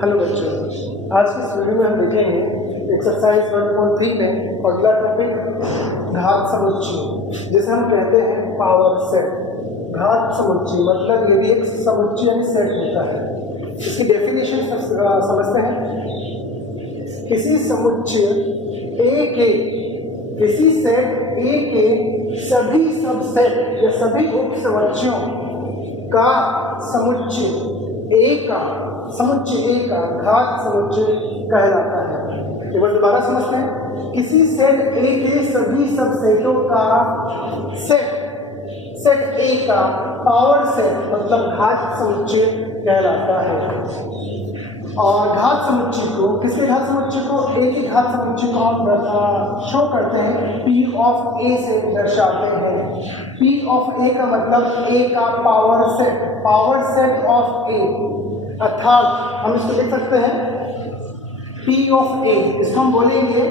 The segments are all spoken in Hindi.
हेलो बच्चों, आज की इस वीडियो में हम देखेंगे एक्सरसाइज 1.3 में अगला टॉपिक घात समुच्चय, जिसे हम कहते हैं पावर सेट। घात समुच्चय मतलब ये भी एक समुच्चय यानी सेट होता है। इसकी डेफिनेशन समझते हैं। किसी समुच्चय ए के, किसी सेट ए के सभी सबसेट या सभी उप समुच्चयों का समुच्चय ए का, समुच्चय ए का घात समुच्चय कहलाता है। एक बार दोबारा समझते हैं। किसी सेट ए के सभी सबसेटों का सेट ए का पावर सेट मतलब घात समुच्चय कहलाता है। और घात समुच्चय को, किसके घात समुच्चय को? ए के घात समुच्चय को हम शो करते हैं P ऑफ A से दर्शाते हैं। P ऑफ A का मतलब A का पावर सेट ऑफ A, अर्थात हम इसको लिख सकते हैं P ऑफ A। इसको हम बोलेंगे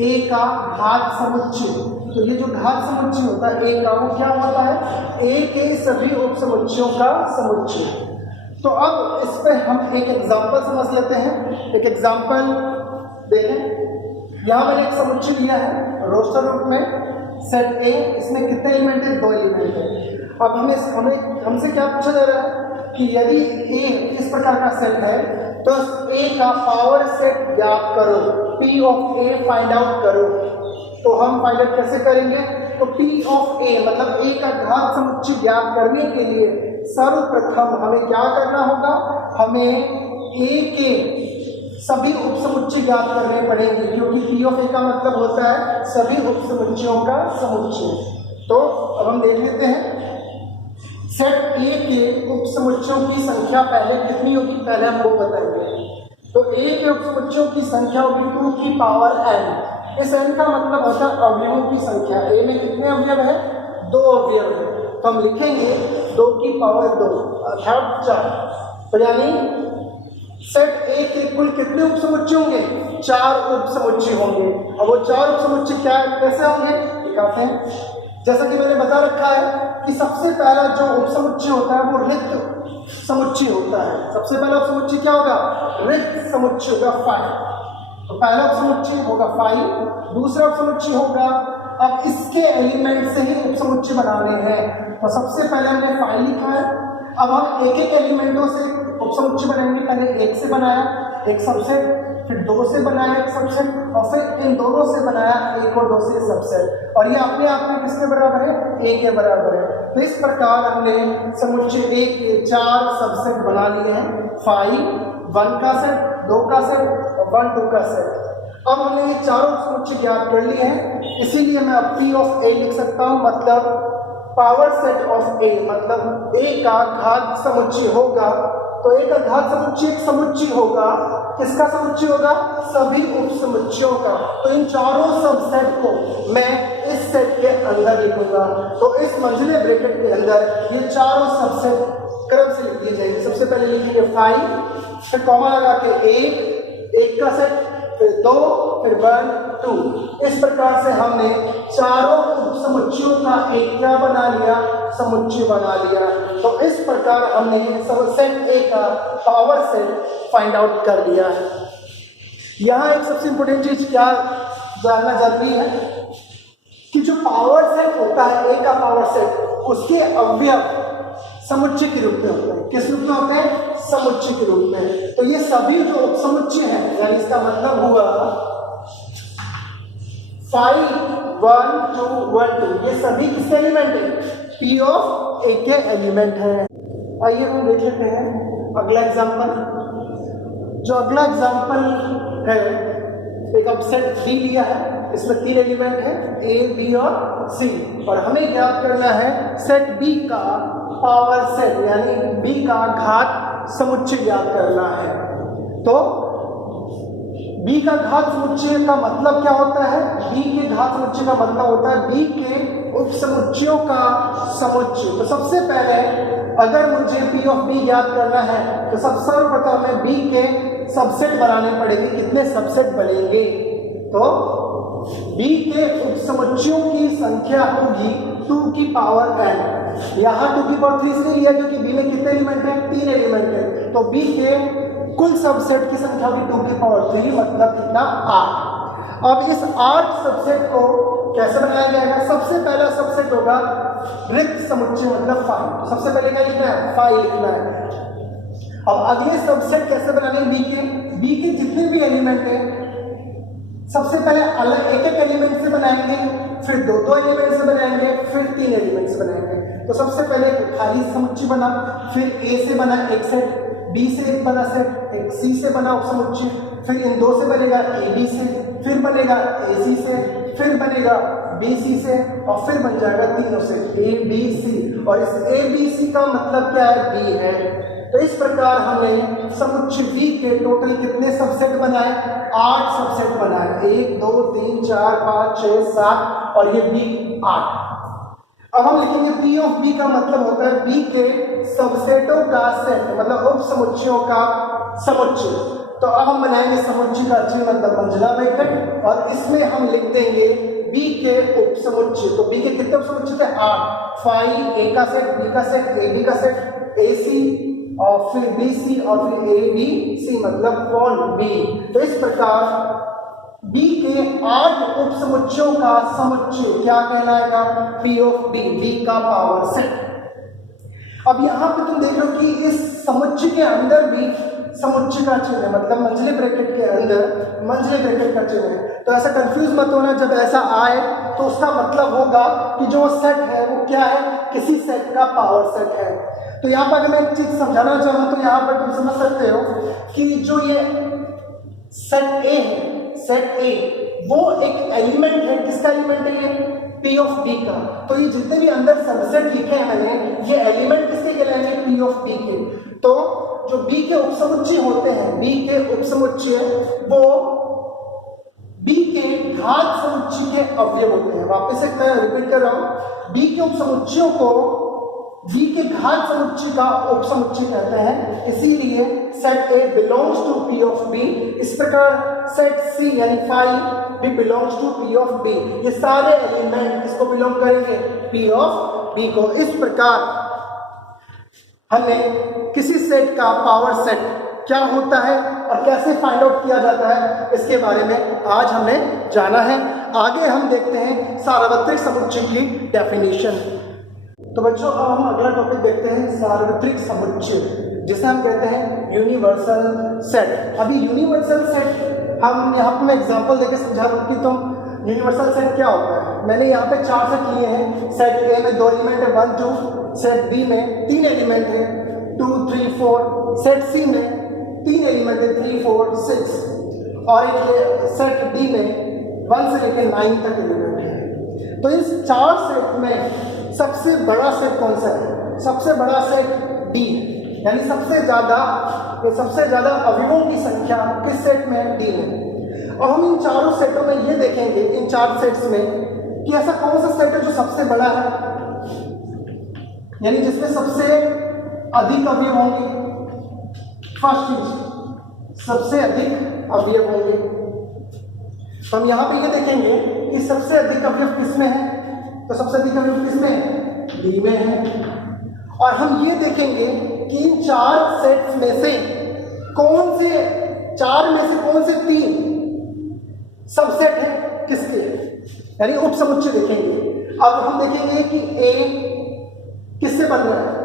A का घात समुच्चय। तो ये जो घात समुच्चय होता है A का, वो क्या होता है? A के सभी उप समुच्चयों का समुच्चय। तो अब इस पे हम एक एग्जाम्पल समझ लेते हैं। एक एग्जाम्पल देखें। यहाँ मैंने एक समुच्चय लिया है रोस्टर रूप में सेट ए। इसमें कितने एलिमेंट है? 2 एलिमेंट है। अब हमसे क्या पूछा जा रहा है कि यदि ए इस प्रकार का सेट है तो ए का पावर सेट ज्ञात करो, P of A find out करो। तो हम फाइंड आउट कैसे करेंगे? तो P ऑफ A मतलब A का घात समुच्चय ज्ञात करने के लिए सर्वप्रथम हमें क्या करना होगा? हमें A के सभी उप समुच्चय ज्ञात करने पड़ेंगे, क्योंकि P ऑफ A का मतलब होता है सभी उप समुच्चयों का समुच्चय। तो अब हम देख लेते हैं सेट A के उप समुच्चयों की संख्या पहले कितनी होगी, पहले हम वो बताएंगे। तो A के उप समुच्चयों की संख्या होगी 2 की पावर n। इस n का मतलब होता है अवयवों की संख्या। A में कितने अवयव है? 2 अवयव है। तो हम लिखेंगे 2 की पावर 2 अर्थात 4। तो यानी सेट A के कुल कितने उप समुच्चय होंगे? 4 उप समुच्चय होंगे। और वो 4 उप समुच्चय क्या कैसे होंगे दिखाते हैं। जैसा कि मैंने बता रखा है कि सबसे पहला जो उप समुच्चय होता है वो रिक्त समुच्चय होता है। सबसे पहला उप समुच्चय क्या होगा? रिक्त समुच्चय होगा 5। तो पहला उप समुच्चय होगा 5। दूसरा उप समुच्चय होगा, अब इसके एलिमेंट से ही उप समुच्चय बनाने हैं। तो सबसे पहले हमने 5 लिखा है। अब हम एक एक एलिमेंटों से उप समुच्चय बनाएंगे। पहले 1 से बनाया एक सबसेट, फिर 2 से बनाया एक सबसेट, और फिर इन दोनों से बनाया 1 और 2 से सबसेट। और ये अपने आप में किसके बराबर है? A के बराबर है। तो इस प्रकार हमने समुच्चय A के 4 सबसेट बना लिए हैं। 5, 1 का सेट, 2 का सेट और 1, 2 का सेट। अब हमने ये चारों समुच्चय ज्ञात कर लिए हैं, इसीलिए मैं अब P ऑफ A लिख सकता हूँ, मतलब पावर सेट ऑफ A, मतलब A का घात समुच्चय होगा। तो A का घात समुच्चय एक समुच्चय होगा। किसका समुच्चय होगा? सभी उप समुच्चयों का। तो इन चारों सबसेट को मैं इस सेट के अंदर लिखूंगा। तो इस मंझले ब्रैकेट के अंदर ये चारों सबसेट क्रम से लिख दिए जाएंगे। सबसे पहले लिखेंगे 5, फिर कॉमा लगा के 1 का सेट, फिर 2, फिर 1, 2। इस प्रकार से हमने चारों उप समुच्चयों का एक क्या बना लिया? समुच्चय बना लिया। तो इस प्रकार हमने सेट A का पावर सेट फाइंड आउट कर लिया है। यहाँ एक सबसे इंपॉर्टेंट चीज क्या जानना जरूरी है कि जो पावर सेट होता है A का पावर सेट, उसके अवयव समुच्चय के रूप में होते हैं। किस रूप में होते हैं? समुच्चय के रूप में। तो ये सभी जो उप समुच्चय हैं, यानी इसका मतलब हुआ 5, 1, 2, 1, 2, ये सभी किसके एलिमेंट है? P ऑफ A के एलिमेंट है। आइए हम देख लेते हैं अगला एग्जांपल। जो अगला एग्जांपल है, एक अब सेट D लिया है। इसमें 3 एलिमेंट है A, B और C, और हमें ज्ञात करना है सेट B का पावर सेट, यानी B का घात समुच्चय ज्ञात करना है। तो B का घात समुच्चय का मतलब क्या होता है? B के घात समुच्चय का मतलब होता है B के उप समुच्चयों का समुच्चय। तो सबसे पहले अगर मुझे P ऑफ B ज्ञात करना है तो सर्वप्रथम हमें B के सबसेट बनाने पड़ेंगे। कितने सबसेट बनेंगे? तो B के उप समुच्चयों की संख्या होगी 2 की पावर n। यहाँ 2 की पावर 3 इसलिए लिया क्योंकि B में कितने एलिमेंट हैं? 3 एलिमेंट हैं। तो B के कुल सबसेट की संख्या होगी 2 की पावर 3, मतलब कितना 8। अब इस 8 सबसेट को कैसे बनाया जाएगा? सबसे पहला सबसेट होगा रिक्त समुच्चय मतलब फाइव। सबसे पहले क्या लिखना है? फाइव लिखना है। अब अगले सबसेट कैसे बनाने? बी के जितने भी एलिमेंट हैं सबसे पहले अलग एक एक एलिमेंट से बनाएंगे, फिर दो एलिमेंट से बनाएंगे, फिर 3 एलिमेंट से बनाएंगे। तो सबसे पहले खाली समुच्चय बना, फिर ए से बना एक सेट, बी से एक बना सेट, एक सी से बना उपसमुच्चय, फिर इन 2 से बनेगा ए बी से, फिर बनेगा ए सी से, फिर बनेगा बी सी से, और फिर बन जाएगा तीनों से ए बी सी। और इस ए बी सी का मतलब क्या है? बी है। तो इस प्रकार हमने समुच्चय बी के टोटल कितने सबसेट बनाए? 8 सबसेट बनाए। 1 2 3 4 5 6 7 और ये बी 8। अब हम लिखेंगे पी ऑफ बी का मतलब होता है बी के सबसेटों का सेट, मतलब उप समुच्चयों का समुच्चय। तो अब हम बनाएंगे समुच्चय का चिन्ह मतलब मंझला ब्रैकेट, और इसमें हम लिख देंगे बी के उप समुच्चय। तो बी के कितने उप समुच्चय थे? 8। फाइव ए का सेट, बी का सेट, ए बी का सेट, ए सी और फिर बी सी और फिर ए बी सी मतलब कौन? बी। तो इस प्रकार बी के 8 उप समुच्चयों का समुच्चय क्या कहलाएगा? पी ऑफ बी, बी का पावर सेट। अब यहां पे तुम देख रहे हो कि इस समुच्चय के अंदर भी समुच्चय का चिन्ह है, मतलब मंझले ब्रैकेट के अंदर मंझले ब्रैकेट का चिन्ह है। तो ऐसा कंफ्यूज मत होना, जब ऐसा आए तो उसका मतलब होगा कि जो सेट है वो क्या है? किसी सेट का पावर सेट है। तो यहाँ पर अगर मैं एक चीज समझाना चाहूँ तो यहाँ पर तुम समझ सकते हो कि जो ये सेट ए है, सेट ए वो एक एलिमेंट है। किसका एलिमेंट है ये? पी ऑफ बी का। तो ये जितने भी अंदर सबसेट लिखे हैं मैंने, ये एलिमेंट किसके कहलाएंगे? पी ऑफ बी के। तो जो बी के उपसमुच्चय होते हैं, बी के उपसमुच्चय वो बी के घात समुच्चय के अवयव होते हैं। वापस एक मैं रिपीट कर रहा हूं, बी के उपसमुच्चयों को बी के घात समुच्चय का उपसमुच्चय कहते हैं, इसीलिए set A belongs to P of B. इस प्रकार सेट सी यानी 5 भी belongs to P of B. ये सारे एलिमेंट किसको बिलोंग करेंगे? पी ऑफ बी को। इस प्रकार हमें किसी सेट का पावर सेट क्या होता है और कैसे फाइंड आउट किया जाता है, इसके बारे में आज हमें जाना है। आगे हम देखते हैं सार्वत्रिक समुच्चय की डेफिनेशन। तो बच्चों अब हम अगला टॉपिक देखते हैं सार्वत्रिक समुच्चय, जिसे हम कहते हैं यूनिवर्सल सेट। अभी यूनिवर्सल सेट हम यहाँ पर मैं एग्जांपल देके समझा दूं कि तुम यूनिवर्सल सेट क्या होता है। मैंने यहाँ पे 4 सेट लिए हैं। सेट ए में 2 एलिमेंट है 1 2, सेट बी में 3 एलिमेंट है 2 3 4, सेट सी में 3 एलिमेंट है 3 4 6, और ये सेट डी में 1 से लेकर 9 तक एलिमेंट है। तो इस 4 सेट में सबसे बड़ा सेट कौन सा है? सबसे बड़ा सेट डी है, यानी सबसे ज्यादा अवयवों की संख्या किस सेट में है? डी में। और हम इन चारों सेटों में ये देखेंगे, इन 4 सेट्स में, कि ऐसा कौन सा सेट है जो सबसे बड़ा है, यानी जिसमें सबसे अधिक अवयव होंगे। फर्स्ट चीज, सबसे अधिक अवयव होंगे। तो हम यहां पे ये देखेंगे कि सबसे अधिक अवयव किसमें है? तो सबसे अधिक अवयव किसमें है? डी में है। और हम ये देखेंगे कि इन 4 सेट्स में से कौन से 4 में से कौन से 3 सबसेट है किसके, यानी उप समुच्चय देखेंगे। अब हम देखेंगे कि ए किससे बन रहा है?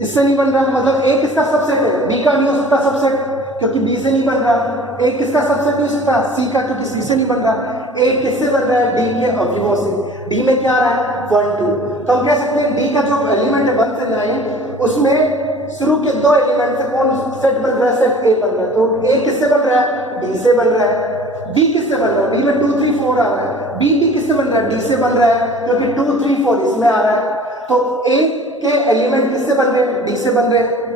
इससे नहीं बन रहा, मतलब ए किसका सबसेट है? बी का नहीं हो सकता सबसेट, क्योंकि बी से नहीं बन रहा। ए किसका सबसेट नहीं हो सकता? सी का, क्योंकि सी से नहीं बन रहा। ए किससे बन रहा है? डी के अवयवों से। डी में क्या आ रहा है? 1 2। तो हम कह सकते हैं डी का जो एलिमेंट है 1 से लाए, उसमें शुरू के 2 एलिमेंट से कौन सेट बन रहा है? सेट ए बन रहा है। तो ए किससे बन रहा है? डी से बन रहा है। बी किससे बन रहा है? बी में 2 3 4 आ रहा है। बी किससे बन रहा है? डी से बन रहा है, क्योंकि 2 3 4 इसमें आ रहा है। तो ए के एलिमेंट किससे बन रहे हैं? डी से बन रहे हैं।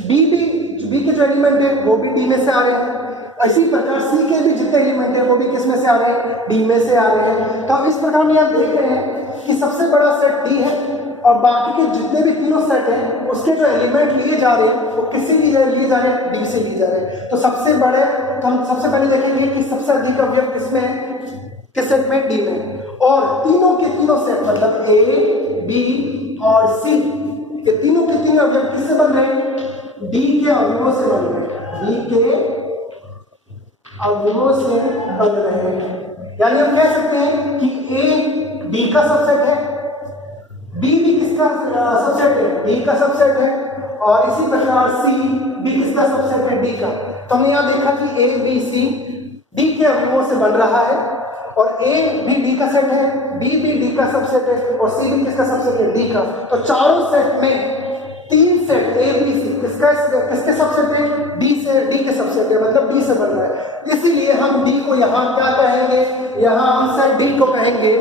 बी के जो एलिमेंट है वो भी डी में से आ रहे हैं। इसी प्रकार सी के भी जितने एलिमेंट है वो भी किस में से आ रहे हैं? डी में से आ रहे हैं। तो हम इस प्रकार में यहाँ देख रहे हैं कि सबसे बड़ा सेट डी है, और बाकी के जितने भी तीनों सेट हैं उसके जो एलिमेंट लिए जा रहे हैं वो किससे लिए जा रहे हैं? डी से लिए जा रहे हैं। तो सबसे बड़े, तो हम सबसे पहले देखेंगे कि सबसे अधिक अवयव किसमें है? किस सेट में? डी में। और तीनों के तीनों सेट, मतलब ए बी और सी, ये तीनों के तीनों अवयव किससे बन रहे हैं? डी के अवयवों से बन रहे हैं। डी के अवयवों से बन रहे हैं। यानी हम कह सकते हैं कि ए डी का सबसेट है, बी भी किसका सबसेट है, डी का सबसेट है, और इसी प्रकार सी भी किसका सबसेट है, डी का। तो हमने यहाँ देखा कि ए बी सी डी के अवयवों से बन रहा है, और ए भी डी का सेट है, बी भी डी का सबसेट है, और सी भी किसका सबसेट है, डी का। तो चारों सेट में 3 सेट ए बी सी किसके सबसेट है, डी के सबसेट है, मतलब डी से बन रहा है। इसीलिए हम डी को यहाँ क्या कहेंगे, यहाँ हम सेट डी को कहेंगे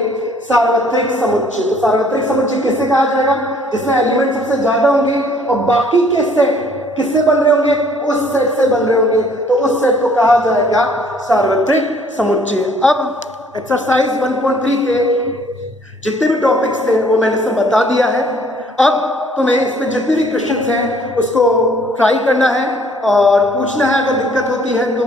सार्वत्रिक समुच्चय। तो सार्वत्रिक समुच्चय किससे कहा जाएगा, जिसमें एलिमेंट सबसे ज्यादा होंगे और बाकी के सेट किससे बन रहे होंगे, उस सेट से बन रहे होंगे, तो उस सेट को कहा जाएगा सार्वत्रिक समुच्चय। अब एक्सरसाइज 1.3 के जितने भी टॉपिक्स थे वो मैंने सब बता दिया है। अब तुम्हें इस पे जितने भी क्वेश्चंस हैं उसको ट्राई करना है और पूछना है, अगर दिक्कत होती है तो